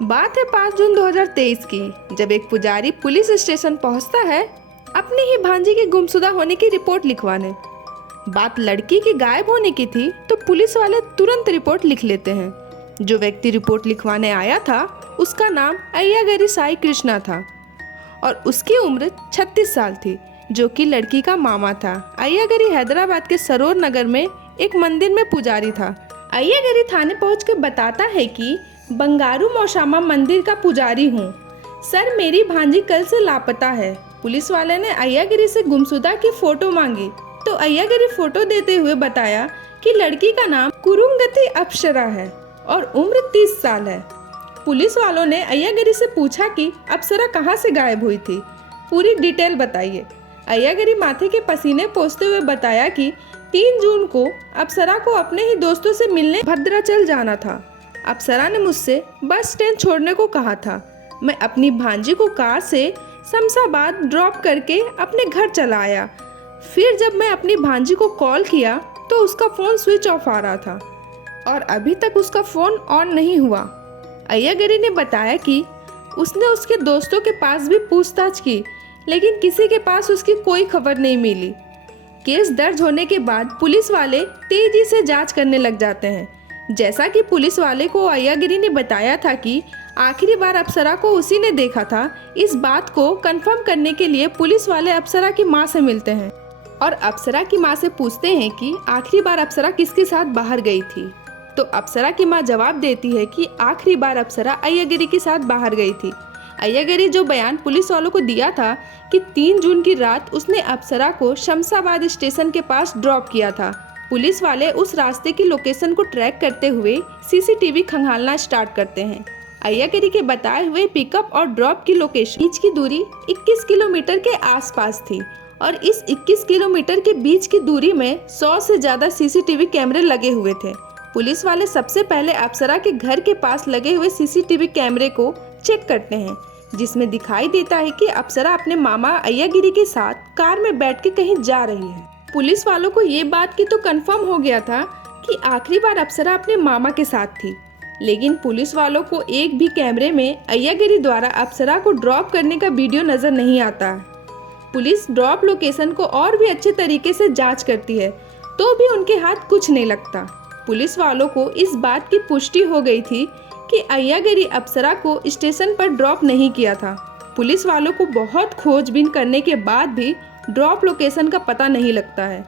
बात है 5 जून 2023 की, जब एक पुजारी पुलिस स्टेशन पहुंचता है अपनी ही भांजी के गुमशुदा होने की रिपोर्ट लिखवाने। बात लड़की के गायब होने की थी तो पुलिस वाले तुरंत रिपोर्ट लिख लेते हैं। जो व्यक्ति रिपोर्ट लिखवाने आया था उसका नाम अय्यागरी साई कृष्णा था और उसकी उम्र 36 साल थी, जो कि लड़की का मामा था। अय्यागरी हैदराबाद के सरोर नगर में एक मंदिर में पुजारी था। अय्यागरी थाने पहुंचकर बताता है कि बंगारू मौशामा मंदिर का पुजारी हूँ सर, मेरी भांजी कल से लापता है। पुलिस वाले ने अय्यागरी से गुमशुदा की फोटो मांगी तो अय्यागरी फोटो देते हुए बताया कि लड़की का नाम कुरुंगति अप्सरा है और उम्र 30 साल है। पुलिस वालों ने अय्यागरी से पूछा कि अप्सरा कहाँ से गायब हुई थी, पूरी डिटेल बताइए। अय्यागरी माथे के पसीने पोंछते हुए बताया कि 3 जून को अप्सरा को अपने ही दोस्तों से मिलने भद्राचल जाना था। अप्सरा ने मुझसे बस स्टैंड छोड़ने को कहा था। मैं अपनी भांजी को कार से शमशाबाद ड्रॉप करके अपने घर चला आया। फिर जब मैं अपनी भांजी को कॉल किया तो उसका फ़ोन स्विच ऑफ आ रहा था और अभी तक उसका फ़ोन ऑन नहीं हुआ। अय्यागरी ने बताया कि उसने उसके दोस्तों के पास भी पूछताछ की, लेकिन किसी के पास उसकी कोई खबर नहीं मिली। केस दर्ज होने के बाद पुलिस वाले तेजी से जांच करने लग जाते हैं। जैसा कि पुलिस वाले को अय्यागरी ने बताया था कि आखिरी बार अप्सरा को उसी ने देखा था, इस बात को कंफर्म करने के लिए पुलिस वाले अप्सरा की मां से मिलते हैं और अप्सरा की मां से पूछते हैं कि आखिरी बार अप्सरा किसके साथ बाहर गई थी। तो अप्सरा की मां जवाब देती है कि आखिरी बार अप्सरा अय्यागरी के साथ बाहर गई थी। अय्यागरी जो बयान पुलिस वालों को दिया था कि 3 जून की रात उसने अप्सरा को शमशाबाद स्टेशन के पास ड्रॉप किया था। पुलिस वाले उस रास्ते की लोकेशन को ट्रैक करते हुए सीसीटीवी खंगालना स्टार्ट करते हैं। अय्यागरी के बताए हुए पिकअप और ड्रॉप की लोकेशन बीच की दूरी 21 किलोमीटर के आसपास थी और इस 21 किलोमीटर के बीच की दूरी में 100 से ज़्यादा सीसीटीवी कैमरे लगे हुए थे। पुलिस वाले सबसे पहले अप्सरा के घर के पास लगे हुए सीसीटीवी कैमरे को चेक करते हैं, जिसमें दिखाई देता है कि अप्सरा अपने मामा अय्यागरी के साथ कार में बैठ के कहीं जा रही है। पुलिस वालों को ये बात की तो कंफर्म हो गया था कि आखिरी बार अप्सरा अपने मामा के साथ थी, लेकिन पुलिस वालों को एक भी कैमरे में अय्यागरी द्वारा अप्सरा को ड्रॉप करने का वीडियो नजर नहीं आता। पुलिस ड्रॉप लोकेशन को और भी अच्छे तरीके से जांच करती है तो भी उनके हाथ कुछ नहीं लगता। पुलिस वालों को इस बात की पुष्टि हो गई थी कि अय्यागरी अप्सरा को स्टेशन पर ड्रॉप नहीं किया था। पुलिस वालों को बहुत खोजबीन करने के बाद भी ड्रॉप लोकेशन का पता नहीं लगता है।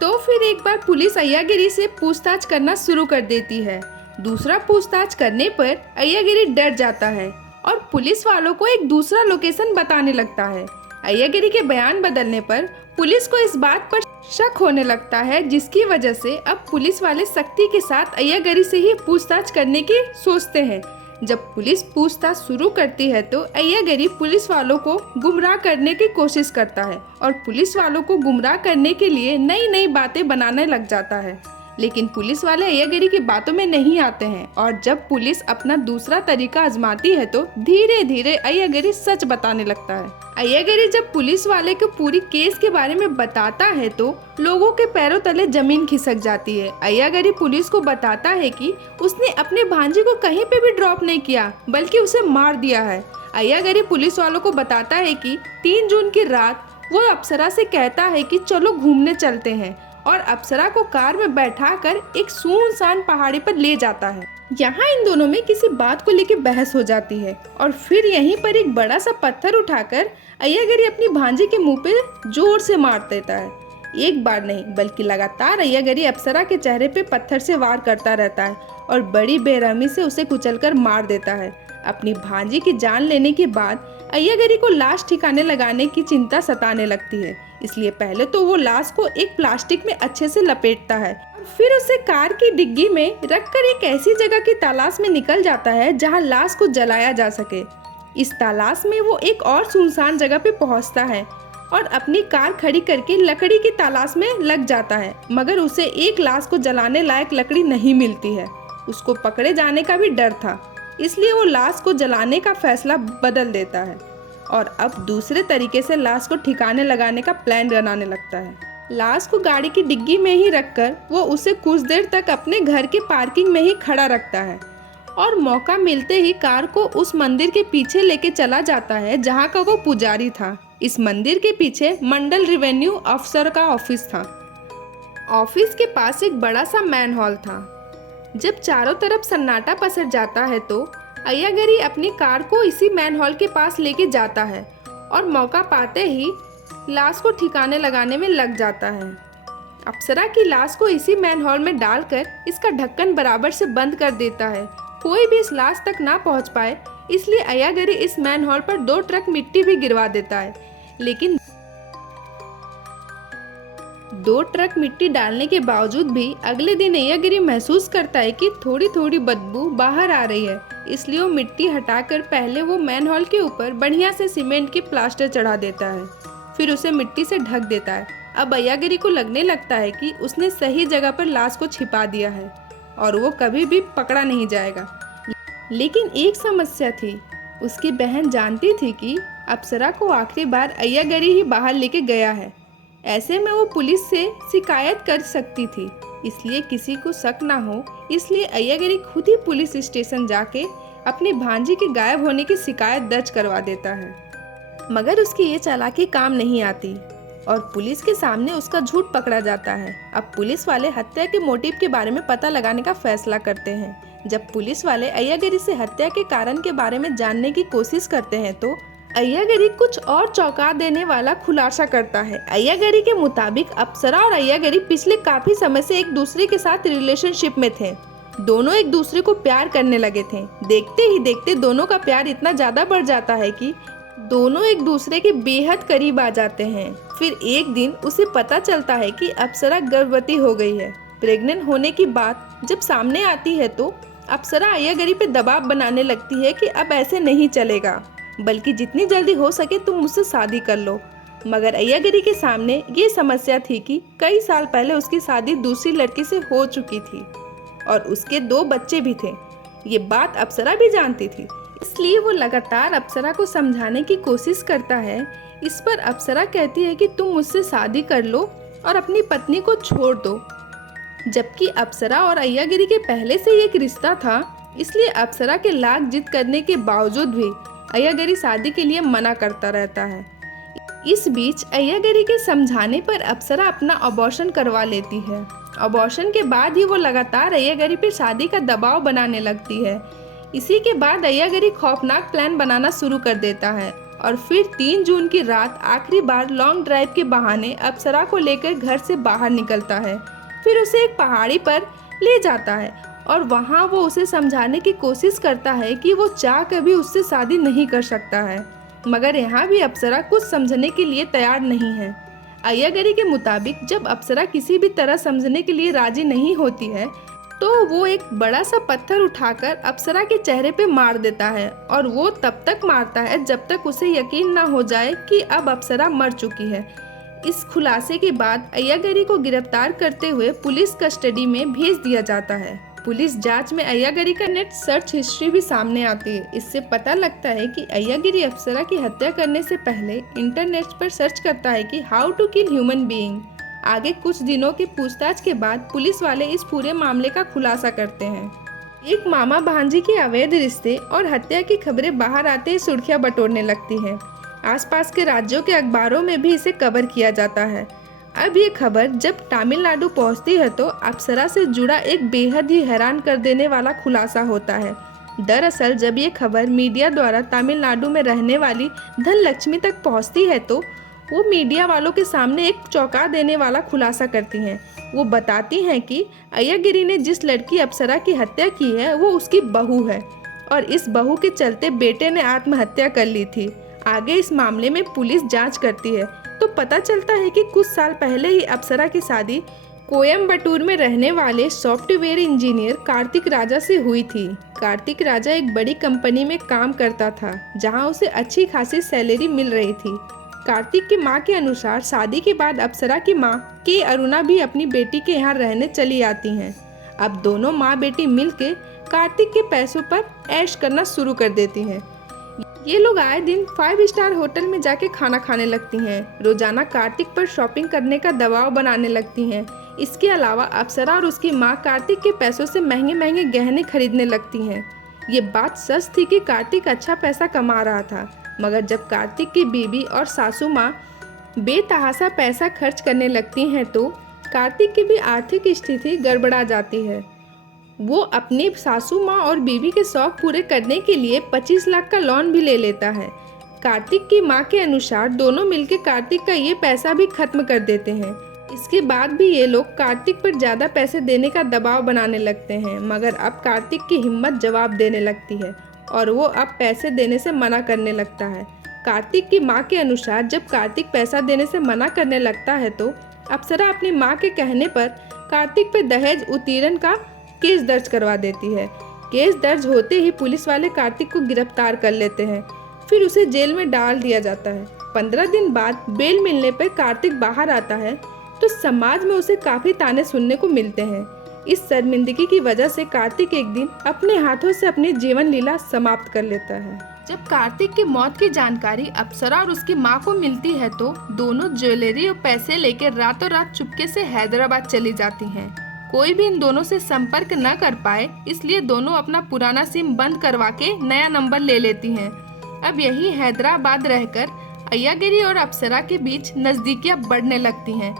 तो फिर एक बार पुलिस अय्यागरी से पूछताछ करना शुरू कर देती है। दूसरा पूछताछ करने पर अय्यागरी डर जाता है और पुलिस वालों को एक दूसरा लोकेशन बताने लगता है। अय्यागरी के बयान बदलने पर पुलिस को इस बात पर शक होने लगता है, जिसकी वजह से अब पुलिस वाले सख्ती के साथ अय्यागरी से ही पूछताछ करने की सोचते हैं। जब पुलिस पूछताछ शुरू करती है तो अय्यागरी पुलिस वालों को गुमराह करने की कोशिश करता है और पुलिस वालों को गुमराह करने के लिए नई नई बातें बनाने लग जाता है, लेकिन पुलिस वाले अय्यागरी की बातों में नहीं आते हैं और जब पुलिस अपना दूसरा तरीका आजमाती है तो धीरे धीरे अय्यागरी सच बताने लगता है। अय्यागरी जब पुलिस वाले को पूरी केस के बारे में बताता है तो लोगों के पैरों तले जमीन खिसक जाती है। अय्यागरी पुलिस को बताता है कि उसने अपने भांजे को कहीं पे भी ड्रॉप नहीं किया, बल्कि उसे मार दिया है। अय्यागरी पुलिस वालों को बताता है कि 3 जून की रात वो अप्सरा से कहता है कि चलो घूमने चलते हैं और अप्सरा को कार में बैठाकर एक सुनसान पहाड़ी पर ले जाता है। यहाँ इन दोनों में किसी बात को लेकर बहस हो जाती है और फिर यहीं पर एक बड़ा सा पत्थर उठाकर अय्यागरी अपनी भांजी के मुंह पे जोर से मार देता है। एक बार नहीं बल्कि लगातार अय्यागरी अप्सरा के चेहरे पे पत्थर से वार करता रहता है और बड़ी बेरहमी से उसे कुचलकर मार देता है। अपनी भांजी की जान लेने के बाद अय्यागरी को लाश ठिकाने लगाने की चिंता सताने लगती है, इसलिए पहले तो वो लाश को एक प्लास्टिक में अच्छे से लपेटता है और फिर उसे कार की डिग्गी में रखकर एक ऐसी जगह की तलाश में निकल जाता है जहां लाश को जलाया जा सके। इस तलाश में वो एक और सुनसान जगह पे पहुंचता है और अपनी कार खड़ी करके लकड़ी की तलाश में लग जाता है, मगर उसे एक लाश को जलाने लायक लकड़ी नहीं मिलती है। उसको पकड़े जाने का भी डर था, इसलिए वो लाश को जलाने का फैसला बदल देता है और अब दूसरे तरीके से लाश को ठिकाने लगाने का प्लान बनाने लगता है। लाश को गाड़ी की डिग्गी में ही रखकर वो उसे कुछ देर तक अपने घर के पार्किंग में ही खड़ा रखता है और मौका मिलते ही कार को उस मंदिर के पीछे लेके चला जाता है जहाँ का वो पुजारी था। इस मंदिर के पीछे मंडल रेवेन्यू अफसर का ऑफिस था। ऑफिस के पास एक बड़ा सा मैन हॉल था। जब चारों तरफ सन्नाटा पसर जाता है तो अय्यागरी अपनी कार को इसी मैन हॉल के पास लेके जाता है और मौका पाते ही लाश को ठिकाने लगाने में लग जाता है। अप्सरा की लाश को इसी मैन हॉल में डालकर इसका ढक्कन बराबर से बंद कर देता है, कोई भी इस लाश तक ना पहुंच पाए। इसलिए अय्यागरी इस मैन हॉल पर 2 ट्रक मिट्टी भी गिरवा देता है। लेकिन 2 ट्रक मिट्टी डालने के बावजूद भी अगले दिन अय्यागरी महसूस करता है कि थोड़ी थोड़ी बदबू बाहर आ रही है। इसलिए वो मिट्टी हटाकर पहले वो मैन हॉल के ऊपर बढ़िया से सीमेंट की प्लास्टर चढ़ा देता है, फिर उसे मिट्टी से ढक देता है। अब अय्यागरी को लगने लगता है कि उसने सही जगह पर लाश को छिपा दिया है और वो कभी भी पकड़ा नहीं जाएगा। लेकिन एक समस्या थी, उसकी बहन जानती थी कि अप्सरा को आखिरी बार अय्यागरी ही बाहर लेके गया है। ऐसे में वो पुलिस से शिकायत कर सकती थी, इसलिए किसी को शक ना हो इसलिए अय्यागरी खुद ही पुलिस स्टेशन जाके अपनी भांजी के गायब होने की शिकायत दर्ज करवा देता है। मगर उसकी ये चालाकी काम नहीं आती और पुलिस के सामने उसका झूठ पकड़ा जाता है। अब पुलिस वाले हत्या के मोटिव के बारे में पता लगाने का फैसला करते हैं। जब पुलिस वाले अय्यागरी से हत्या के कारण के बारे में जानने की कोशिश करते हैं तो अय्यागरी कुछ और चौंका देने वाला खुलासा करता है। अय्यागरी के मुताबिक अप्सरा और अय्यागरी पिछले काफी समय से एक दूसरे के साथ रिलेशनशिप में थे। दोनों एक दूसरे को प्यार करने लगे थे। देखते ही देखते दोनों का प्यार इतना ज्यादा बढ़ जाता है कि दोनों एक दूसरे के बेहद करीब आ जाते हैं। फिर एक दिन उसे पता चलता है कि अप्सरा गर्भवती हो गई है। प्रेग्नेंट होने की बात जब सामने आती है तो अप्सरा अय्यागरी पे दबाव बनाने लगती है कि अब ऐसे नहीं चलेगा, बल्कि जितनी जल्दी हो सके तुम मुझसे शादी कर लो। मगर अय्यागरी के सामने ये समस्या थी कि कई साल पहले उसकी शादी दूसरी लड़की से हो चुकी थी और उसके 2 बच्चे भी थे। ये बात अप्सरा भी जानती थी, इसलिए वो लगातार अप्सरा को समझाने की कोशिश करता है। इस पर अप्सरा कहती है कि तुम मुझसे शादी कर लो और अपनी पत्नी को छोड़ दो। जबकि अप्सरा और अय्यागरी के पहले से ही एक रिश्ता था, इसलिए अप्सरा के लाख जिद करने के बावजूद भी अय्यागरी शादी के लिए मना करता रहता है। इस बीच अय्यागरी के समझाने पर अप्सरा अपना अबॉर्शन करवा लेती है। अबॉर्शन के बाद ही वो लगातार अय्यागरी पर शादी का दबाव बनाने लगती है। इसी के बाद अय्यागरी खौफनाक प्लान बनाना शुरू कर देता है और फिर 3 जून की रात आखिरी बार लॉन्ग ड्राइव के बहाने अप्सरा को लेकर घर से बाहर निकलता है। फिर उसे एक पहाड़ी पर ले जाता है और वहाँ वो उसे समझाने की कोशिश करता है कि वो चाह कभी उससे शादी नहीं कर सकता है। मगर यहाँ भी अप्सरा कुछ समझने के लिए तैयार नहीं है। अय्यागरी के मुताबिक जब अप्सरा किसी भी तरह समझने के लिए राजी नहीं होती है तो वो एक बड़ा सा पत्थर उठाकर अप्सरा के चेहरे पे मार देता है और वो तब तक मारता है जब तक उसे यकीन ना हो जाए कि अब अप्सरा मर चुकी है। इस खुलासे के बाद अय्यागरी को गिरफ्तार करते हुए पुलिस कस्टडी में भेज दिया जाता है। पुलिस जांच में अय्यागरी का नेट सर्च हिस्ट्री भी सामने आती है। इससे पता लगता है कि अय्यागरी अप्सरा की हत्या करने से पहले इंटरनेट पर सर्च करता है कि how to kill human being. आगे कुछ दिनों की पूछताछ के बाद पुलिस वाले इस पूरे मामले का खुलासा करते हैं। एक मामा भांजी के अवैध रिश्ते और हत्या की खबरें बाहर आते ही सुर्खियां बटोरने लगती हैं। आसपास के राज्यों के अखबारों में भी इसे कवर किया जाता है। अब ये खबर जब तमिलनाडु पहुंचती है तो अप्सरा से जुड़ा एक बेहद ही हैरान कर देने वाला खुलासा होता है। दरअसल जब ये खबर मीडिया द्वारा तमिलनाडु में रहने वाली धनलक्ष्मी तक पहुंचती है तो वो मीडिया वालों के सामने एक चौंका देने वाला खुलासा करती हैं। वो बताती हैं कि अय्यागरी ने जिस लड़की अप्सरा की हत्या की है वो उसकी बहू है और इस बहू के चलते बेटे ने आत्महत्या कर ली थी। आगे इस मामले में पुलिस जांच करती है तो पता चलता है कि कुछ साल पहले ही अप्सरा की शादी कोयम्बटूर में रहने वाले सॉफ्टवेयर इंजीनियर कार्तिक राजा से हुई थी। कार्तिक राजा एक बड़ी कंपनी में काम करता था जहां उसे अच्छी खासी सैलरी मिल रही थी। कार्तिक की मां के अनुसार शादी के बाद अप्सरा की मां के अरुणा भी अपनी बेटी के यहाँ रहने चली आती हैं। अब दोनों माँ बेटी मिलके कार्तिक के पैसों पर ऐश करना शुरू कर देती हैं। ये लोग आए दिन 5 स्टार होटल में जाके खाना खाने लगती हैं। रोजाना कार्तिक पर शॉपिंग करने का दबाव बनाने लगती हैं। इसके अलावा अप्सरा और उसकी माँ कार्तिक के पैसों से महंगे महंगे गहने खरीदने लगती हैं। ये बात सच थी कि कार्तिक अच्छा पैसा कमा रहा था, मगर जब कार्तिक की बीवी और सासू माँ बेतहाशा पैसा खर्च करने लगती हैं तो कार्तिक की भी आर्थिक स्थिति गड़बड़ा जाती है। वो अपनी सासू माँ और बीवी के शौक पूरे करने के लिए 25 लाख का लोन भी ले लेता है। कार्तिक की माँ के अनुसार दोनों मिलकर कार्तिक का ये पैसा भी खत्म कर देते हैं। इसके बाद भी ये लोग कार्तिक पर ज़्यादा पैसे देने का दबाव बनाने लगते हैं, मगर अब कार्तिक की हिम्मत जवाब देने लगती है और वो अब पैसे देने से मना करने लगता है। कार्तिक की माँ के अनुसार जब कार्तिक पैसा देने से मना करने लगता है तो अप्सरा अपनी माँ के कहने पर कार्तिक पर दहेज उत्पीड़न का केस दर्ज करवा देती है। केस दर्ज होते ही पुलिस वाले कार्तिक को गिरफ्तार कर लेते हैं, फिर उसे जेल में डाल दिया जाता है। 15 दिन बाद बेल मिलने पर कार्तिक बाहर आता है तो समाज में उसे काफी ताने सुनने को मिलते हैं। इस शर्मिंदगी की वजह से कार्तिक एक दिन अपने हाथों से अपनी जीवन लीला समाप्त कर लेता है। जब कार्तिक की मौत की जानकारी अप्सरा और उसकी माँ को मिलती है तो दोनों ज्वेलरी और पैसे लेकर रातों रात चुपके से हैदराबाद चली जाती हैं। कोई भी इन दोनों से संपर्क न कर पाए, इसलिए दोनों अपना पुराना सिम बंद करवा के नया नंबर ले लेती हैं। अब यही हैदराबाद रहकर अय्यागिरी और अप्सरा के बीच नजदीकियां बढ़ने लगती हैं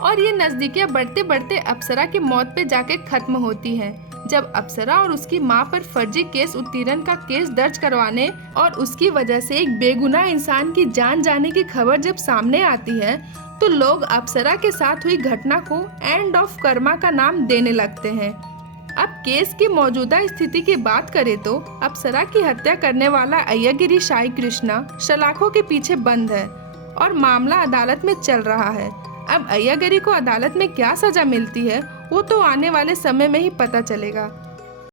और ये नजदीकियां बढ़ते बढ़ते अप्सरा की मौत पे जाके खत्म होती है। जब अप्सरा और उसकी मां पर फर्जी केस उत्पीड़न का केस दर्ज करवाने और उसकी वजह से एक बेगुनाह इंसान की जान जाने की खबर जब सामने आती है तो लोग अप्सरा के साथ हुई घटना को एंड ऑफ कर्मा का नाम देने लगते हैं। अब केस की मौजूदा स्थिति की बात करें तो अप्सरा की हत्या करने वाला अय्यागिरी साई कृष्णा सलाखों के पीछे बंद है और मामला अदालत में चल रहा है। अब अय्यागिरी को अदालत में क्या सजा मिलती है वो तो आने वाले समय में ही पता चलेगा।